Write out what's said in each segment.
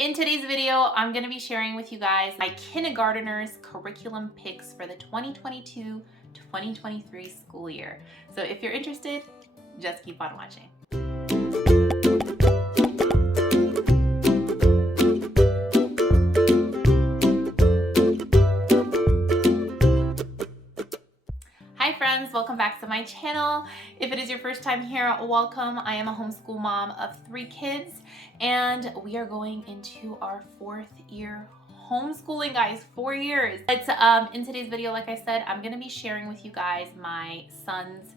In today's video, I'm going to be sharing with you guys my kindergartners curriculum picks for the 2022-2023 school year. So if you're interested, just keep on watching. Hi friends, welcome back to my channel. If it is your first time here, welcome. I am a homeschool mom of 3 kids and we are going into our 4th year homeschooling, guys. 4 years. It's in today's video, like I said, I'm going to be sharing with you guys my son's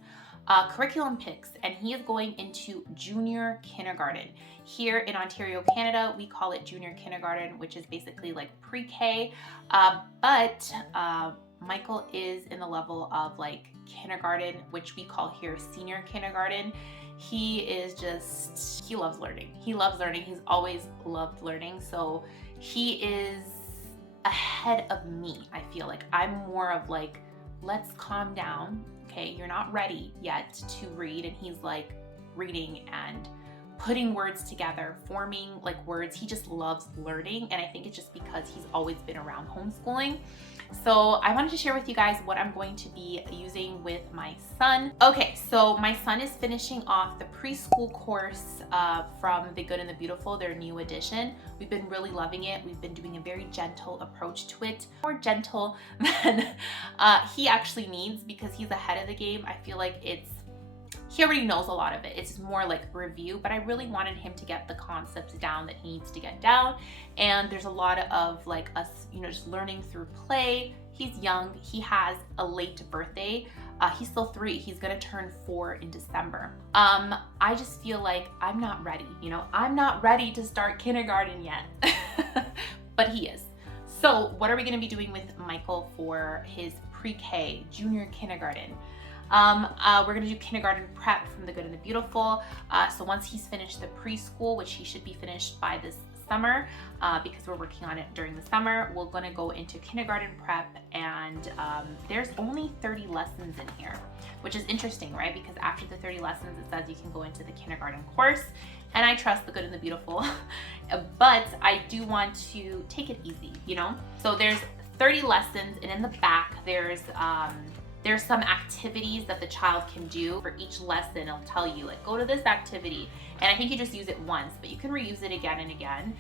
curriculum picks, and he is going into junior kindergarten. Here in Ontario, Canada, we call it junior kindergarten, which is basically like pre-K, but Michael is in the level of like kindergarten, which we call here senior kindergarten. He loves learning. He loves learning. He's always loved learning. So he is ahead of me. I feel like I'm more of like, let's calm down. Okay, you're not ready yet to read. And he's like reading and putting words together, forming like words. He just loves learning. And I think it's just because he's always been around homeschooling. So I wanted to share with you guys what I'm going to be using with my son. Okay, so my son is finishing off the preschool course from The Good and the Beautiful, their new edition. We've been really loving it. We've been doing a very gentle approach to it, more gentle than he actually needs because he's ahead of the game. I feel like he already knows a lot of it. It's more like review, but I really wanted him to get the concepts down that he needs to get down. And there's a lot of like us, just learning through play. He's young. He has a late birthday. He's still 3. He's gonna turn 4 in December. I just feel like I'm not ready. I'm not ready to start kindergarten yet, but he is. So what are we gonna be doing with Michael for his pre-K, junior kindergarten? We're gonna do kindergarten prep from The Good and the Beautiful. So once he's finished the preschool, which he should be finished by this summer, because we're working on it during the summer, we're gonna go into kindergarten prep, and there's only 30 lessons in here, which is interesting, right? Because after the 30 lessons, it says you can go into the kindergarten course, and I trust The Good and the Beautiful, but I do want to take it easy, So there's 30 lessons, and in the back, there's some activities that the child can do for each lesson. It'll tell you like, go to this activity. And I think you just use it once, but you can reuse it again and again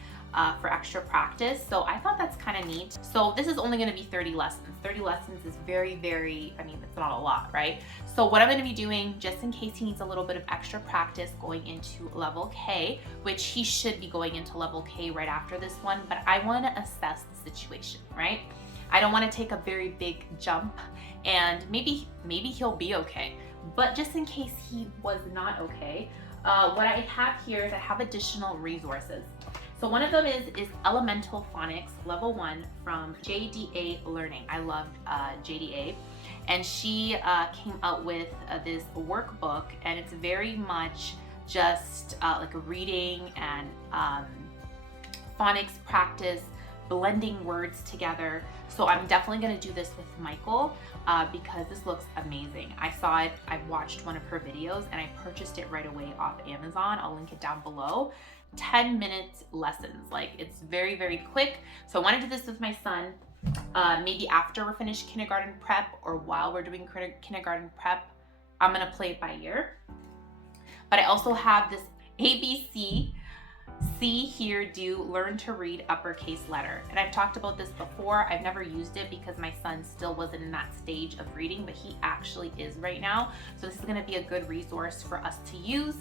for extra practice. So I thought that's kind of neat. So this is only gonna be 30 lessons. 30 lessons is very, it's not a lot, right? So what I'm gonna be doing, just in case he needs a little bit of extra practice going into level K, which he should be going into level K right after this one, but I wanna assess the situation, right? I don't want to take a very big jump, and maybe he'll be okay. But just in case he was not okay, what I have here is I have additional resources. So one of them is Elemental Phonics Level 1 from JDA Learning. I loved JDA. And she came out with this workbook, and it's very much just like a reading and phonics practice, blending words together. So I'm definitely going to do this with Michael because this looks amazing. I saw it, I watched one of her videos, and I purchased it right away off Amazon. I'll link it down below. 10-minute lessons, like it's very, very quick. So I want to do this with my son, maybe after we're finished kindergarten prep or while we're doing kindergarten prep. I'm going to play it by ear. But I also have this ABC, See, Hear, Do, Learn to Read Uppercase letter. And I've talked about this before. I've never used it because my son still wasn't in that stage of reading, but he actually is right now. So this is going to be a good resource for us to use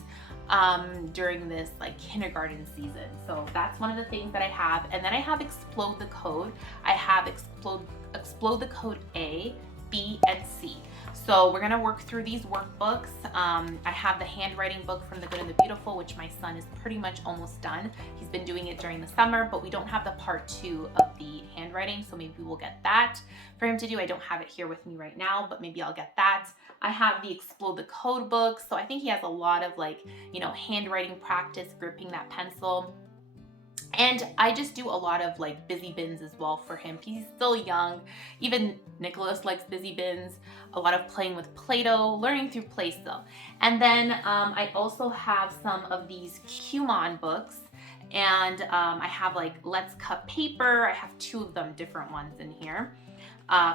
during this like kindergarten season. So that's one of the things that I have. And then I have Explode the Code. I have Explode the Code A, B, and C. So we're gonna work through these workbooks. I have the handwriting book from The Good and the Beautiful, which my son is pretty much almost done. He's been doing it during the summer, but we don't have the part 2 of the handwriting, so maybe we'll get that for him to do. I don't have it here with me right now, but maybe I'll get that. I have the Explode the Code book, so I think he has a lot of like, handwriting practice, gripping that pencil. And I just do a lot of like busy bins as well for him. He's still young. Even Nicholas likes busy bins. A lot of playing with Play-Doh, learning through play still. And then I also have some of these Kumon books. And I have like Let's Cut Paper. I have 2 of them, different ones in here.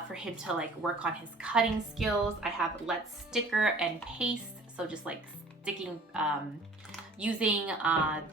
For him to like work on his cutting skills. I have Let's Sticker and Paste, so just like sticking, using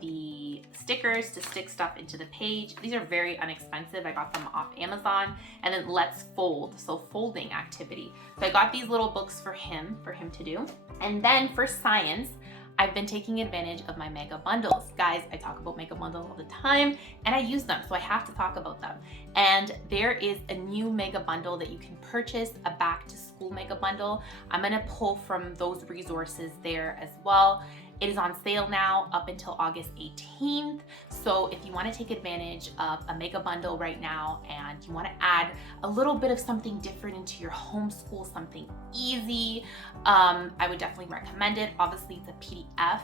the stickers to stick stuff into the page. These are very inexpensive. I got them off Amazon. And then Let's Fold, so folding activity. So I got these little books for him to do. And then for science, I've been taking advantage of my mega bundles. Guys, I talk about mega bundles all the time and I use them, so I have to talk about them. And there is a new mega bundle that you can purchase, a back to school mega bundle. I'm gonna pull from those resources there as well. It is on sale now up until August 18th. So if you want to take advantage of a mega bundle right now and you want to add a little bit of something different into your homeschool, something easy, I would definitely recommend it. Obviously it's a PDF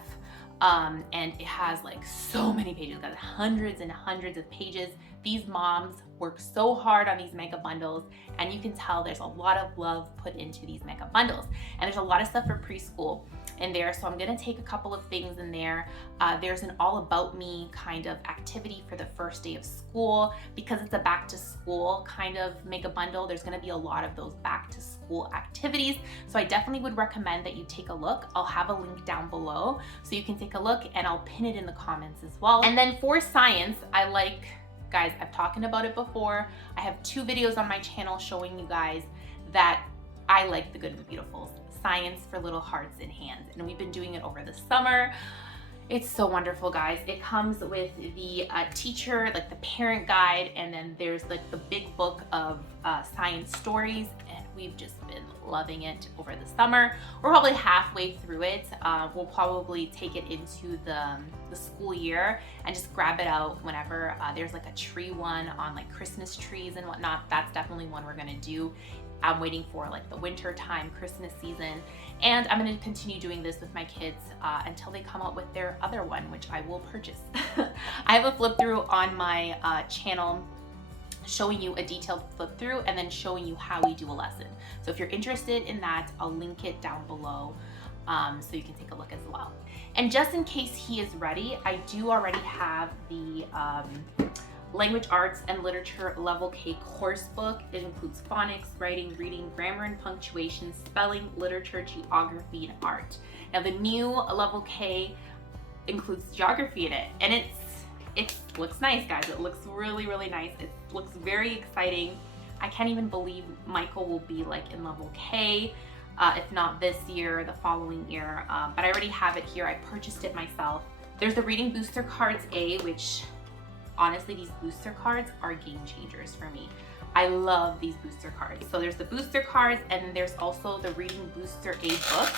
and it has like so many pages, got hundreds and hundreds of pages. These moms work so hard on these mega bundles and you can tell there's a lot of love put into these mega bundles. And there's a lot of stuff for preschool in there. So I'm gonna take a couple of things in there. There's an all about me kind of activity for the first day of school. Because it's a back to school kind of mega bundle, there's gonna be a lot of those back to school activities. So I definitely would recommend that you take a look. I'll have a link down below so you can take a look and I'll pin it in the comments as well. And then for science, guys, I've talked about it before. I have 2 videos on my channel showing you guys that I like the Good and the Beautiful. Science for Little Hearts and Hands. And we've been doing it over the summer. It's so wonderful, guys. It comes with the teacher, like the parent guide, and then there's like the big book of science stories. And we've just been loving it over the summer. We're probably halfway through it. We'll probably take it into the school year and just grab it out whenever. There's like a tree one on like Christmas trees and whatnot. That's definitely one we're gonna do. I'm waiting for like the winter time, Christmas season, and I'm gonna continue doing this with my kids until they come out with their other one, which I will purchase. I have a flip through on my channel showing you a detailed flip through and then showing you how we do a lesson. So if you're interested in that, I'll link it down below so you can take a look as well. And just in case he is ready, I do already have the Language Arts and Literature Level K course book. It includes phonics, writing, reading, grammar and punctuation, spelling, literature, geography, and art. Now the new Level K includes geography in it, and it looks nice, guys. It looks really, really nice. It looks very exciting. I can't even believe Michael will be like in Level K, if not this year, the following year. But I already have it here. I purchased it myself. There's the Reading Booster Cards A, which honestly, these booster cards are game changers for me. I love these booster cards. So there's the booster cards and there's also the Reading Booster A book.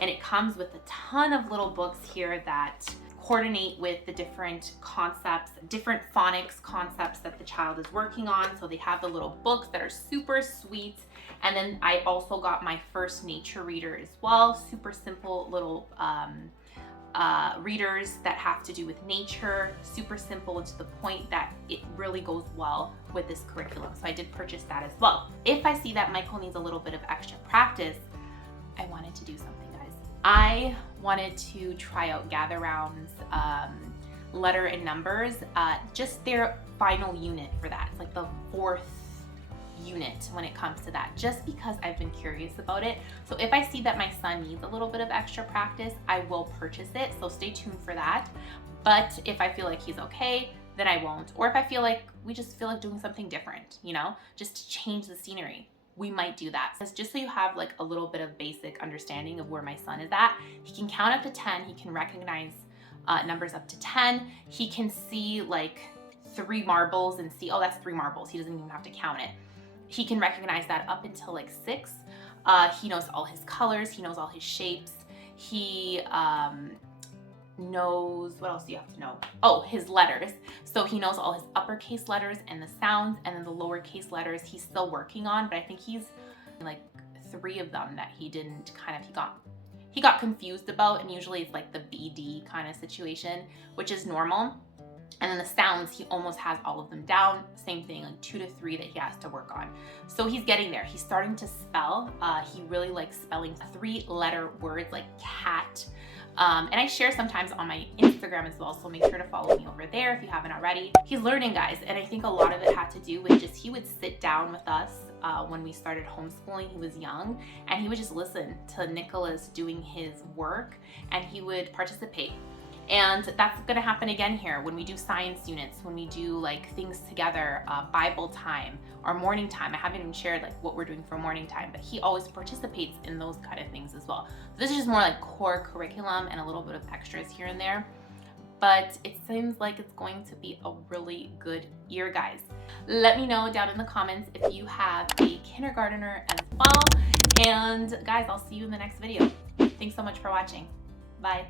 And it comes with a ton of little books here that coordinate with the different concepts, different phonics concepts that the child is working on. So they have the little books that are super sweet. And then I also got my first nature reader as well. Super simple little readers that have to do with nature, super simple and to the point that it really goes well with this curriculum. So I did purchase that as well. If I see that Michael needs a little bit of extra practice, I wanted to do something, guys. I wanted to try out Gather Round's letter and numbers, just their final unit for that. It's like the 4th unit when it comes to that, just because I've been curious about it. So if I see that my son needs a little bit of extra practice, I will purchase it. So stay tuned for that. But if I feel like he's okay, then I won't. Or if I feel like we just feel like doing something different, you know, just to change the scenery, we might do that. So just so you have like a little bit of basic understanding of where my son is at. He can count up to 10. He can recognize numbers up to 10. He can see like 3 marbles and see, oh, that's 3 marbles. He doesn't even have to count it. He can recognize that up until like 6. He knows all his colors. He knows all his shapes. He knows, what else do you have to know? Oh, his letters. So he knows all his uppercase letters and the sounds, and then the lowercase letters he's still working on, but I think he's like 3 of them that he didn't he got confused about, and usually it's like the BD kind of situation, which is normal. And then the sounds, he almost has all of them down. Same thing, like 2 to 3 that he has to work on. So he's getting there. He's starting to spell. He really likes spelling 3-letter words like cat, And I share sometimes on my Instagram as well, so make sure to follow me over there if you haven't already. He's learning, guys, and I think a lot of it had to do with just he would sit down with us when we started homeschooling. He was young, and he would just listen to Nicholas doing his work, and he would participate. And that's going to happen again here when we do science units, when we do like things together, Bible time or morning time. I haven't even shared like what we're doing for morning time, but he always participates in those kind of things as well. So this is just more like core curriculum and a little bit of extras here and there. But it seems like it's going to be a really good year, guys. Let me know down in the comments if you have a kindergartner as well. And guys, I'll see you in the next video. Thanks so much for watching. Bye.